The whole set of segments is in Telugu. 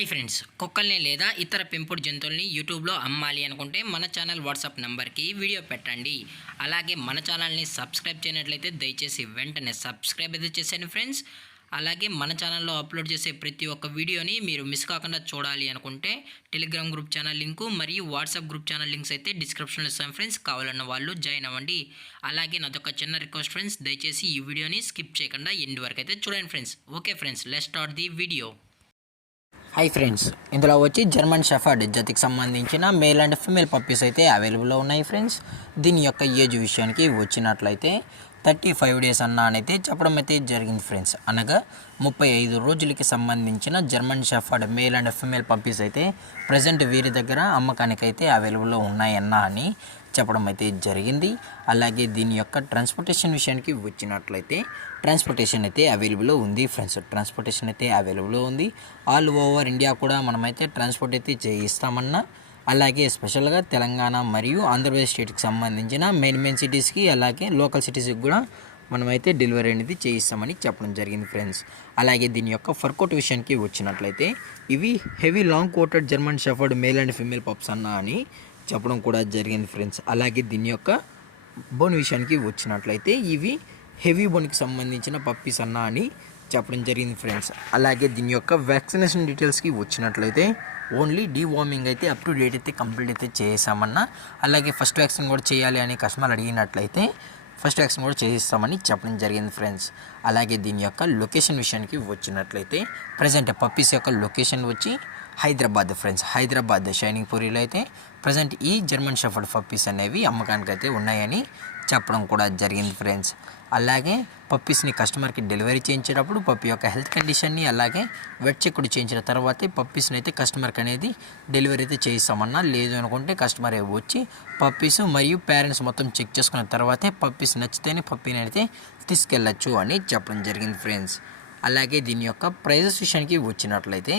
హాయ్ ఫ్రెండ్స్, కుక్కల్ని లేదా ఇతర పెంపుడు జంతువుల్ని యూట్యూబ్లో అమ్మాలి అనుకుంటే మన ఛానల్ వాట్సాప్ నెంబర్కి వీడియో పెట్టండి. అలాగే మన ఛానల్ని సబ్స్క్రైబ్ చేయనట్లయితే దయచేసి వెంటనే సబ్స్క్రైబ్ అయితే చేసేయండి ఫ్రెండ్స్. అలాగే మన ఛానల్లో అప్లోడ్ చేసే ప్రతి ఒక్క వీడియోని మీరు మిస్ కాకుండా చూడాలి అనుకుంటే టెలిగ్రామ్ గ్రూప్ ఛానల్ లింకు మరియు వాట్సాప్ గ్రూప్ ఛానల్ లింక్స్ అయితే డిస్క్రిప్షన్లో ఇస్తాను ఫ్రెండ్స్. కావాలన్న వాళ్ళు జాయిన్ అవ్వండి. అలాగే నాదొక చిన్న రిక్వెస్ట్ ఫ్రెండ్స్, దయచేసి ఈ వీడియోని స్కిప్ చేయకుండా ఎండ్ వరకు అయితే చూడండి friends. Okay friends, let's start the video. Hi friends, ఇందులో వచ్చి జర్మన్ షెఫర్డ్ జాతికి సంబంధించిన మేల్ అండ్ ఫీమేల్ పప్పీస్ అయితే అవైలబుల్లో ఉన్నాయి ఫ్రెండ్స్. దీని యొక్క ఏజ్ విషయానికి వచ్చినట్లయితే 35 డేస్ అయితే చెప్పడం అయితే జరిగింది ఫ్రెండ్స్. అనగా 35 రోజులకి సంబంధించిన German shepherd male and female puppies అయితే ప్రజెంట్ వీరి దగ్గర అమ్మకానికి అయితే అవైలబుల్లో ఉన్నాయన్నా అని చెప్పడం అయితే జరిగింది. అలాగే దీని యొక్క ట్రాన్స్పోర్టేషన్ విషయానికి వచ్చినట్లయితే ట్రాన్స్పోర్టేషన్ అయితే అవైలబుల్లో ఉంది ఫ్రెండ్స్. ట్రాన్స్పోర్టేషన్ అయితే అవైలబుల్లో ఉంది. ఆల్ ఓవర్ ఇండియా కూడా మనమైతే ట్రాన్స్పోర్ట్ అయితే చేయిస్తామన్నా. అలాగే స్పెషల్గా తెలంగాణ మరియు ఆంధ్రప్రదేశ్ స్టేట్కి సంబంధించిన మెయిన్ సిటీస్కి అలాగే లోకల్ సిటీస్కి కూడా మనమైతే డెలివరీ అనేది చేయిస్తామని చెప్పడం జరిగింది ఫ్రెండ్స్. అలాగే దీని యొక్క ఫర్ కోట్ విషయానికి వచ్చినట్లయితే ఇవి heavy long coated German shepherd male and female pups అన్నా అని చెప్పడం కూడా జరిగింది ఫ్రెండ్స్. అలాగే దీని యొక్క బోన్ విషయానికి వచ్చినట్లయితే ఇవి హెవీ బోన్కి సంబంధించిన పప్పీస్ అన్నా అని చెప్పడం జరిగింది ఫ్రెండ్స్. అలాగే దీని యొక్క వ్యాక్సినేషన్ డీటెయిల్స్కి వచ్చినట్లయితే ఓన్లీ డీవార్మింగ్ అయితే అప్ టు డేట్ అయితే కంప్లీట్ అయితే చేసామన్నా. అలాగే ఫస్ట్ వ్యాక్సిన్ కూడా చేయాలి అని కస్టమర్ అడిగినట్లయితే ఫస్ట్ వ్యాక్సిన్ కూడా చేయిస్తామని చెప్పడం జరిగింది ఫ్రెండ్స్. అలాగే దీని యొక్క లొకేషన్ విషయానికి వచ్చినట్లయితే ప్రజెంట్ పప్పీస్ యొక్క లొకేషన్ వచ్చి హైదరాబాద్ ఫ్రెండ్స్. హైదరాబాద్ షైనింగ్ పూరిలో అయితే ప్రజెంట్ ఈ జర్మన్ షెఫర్డ్ పప్పీస్ అనేవి అమ్మకానికి అయితే ఉన్నాయని చెప్పడం కూడా జరిగింది ఫ్రెండ్స్. అలాగే పప్పీస్ని కస్టమర్కి డెలివరీ చేయించేటప్పుడు పప్పీ యొక్క హెల్త్ కండిషన్ని అలాగే వెట్ చెక్ చేయించిన తర్వాతే పప్పీస్ని అయితే కస్టమర్కి అనేది డెలివరీ అయితే చేయిస్తామన్నా. లేదు అనుకుంటే కస్టమర్ వచ్చి పప్పీస్ మరియు పేరెంట్స్ మొత్తం చెక్ చేసుకున్న తర్వాతే పప్పీస్ నచ్చితేనే పప్పీని అయితే తీసుకెళ్ళచ్చు అని చెప్పడం జరిగింది ఫ్రెండ్స్. అలాగే దీని యొక్క ప్రైజెస్ విషయానికి వచ్చినట్లయితే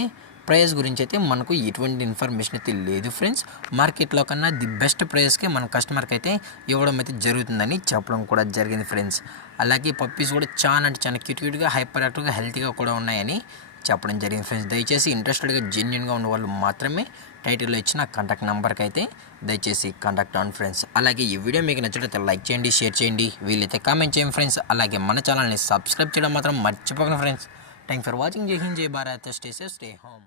ప్రైస్ గురించి అయితే మనకు ఎటువంటి ఇన్ఫర్మేషన్ అయితే లేదు ఫ్రెండ్స్. మార్కెట్లో కన్నా ది బెస్ట్ ప్రైస్కే మన కస్టమర్కి అయితే ఇవ్వడం అయితే జరుగుతుందని చెప్పడం కూడా జరిగింది ఫ్రెండ్స్. అలాగే పప్పీస్ కూడా చాలా అంటే చాలా క్యూట్గా హైపర్ యాక్టివ్గా హెల్తీగా కూడా ఉన్నాయని చెప్పడం జరిగింది ఫ్రెండ్స్. దయచేసి ఇంట్రెస్టెడ్గా జెన్యున్గా ఉన్న వాళ్ళు మాత్రమే టైటిల్లో ఇచ్చిన కాంటాక్ట్ నెంబర్కి అయితే దయచేసి కాంటాక్ట్ అవ్వండి ఫ్రెండ్స్. అలాగే ఈ వీడియో మీకు నచ్చినట్లయితే లైక్ చేయండి, షేర్ చేయండి, వీలైతే కామెంట్ చేయండి ఫ్రెండ్స్. అలాగే మన ఛానల్ని సబ్స్క్రైబ్ చేయడం మాత్రం మర్చిపోకండి ఫ్రెండ్స్. Thank for watching. జై హింద్, జై Bharat, stay safe, stay home.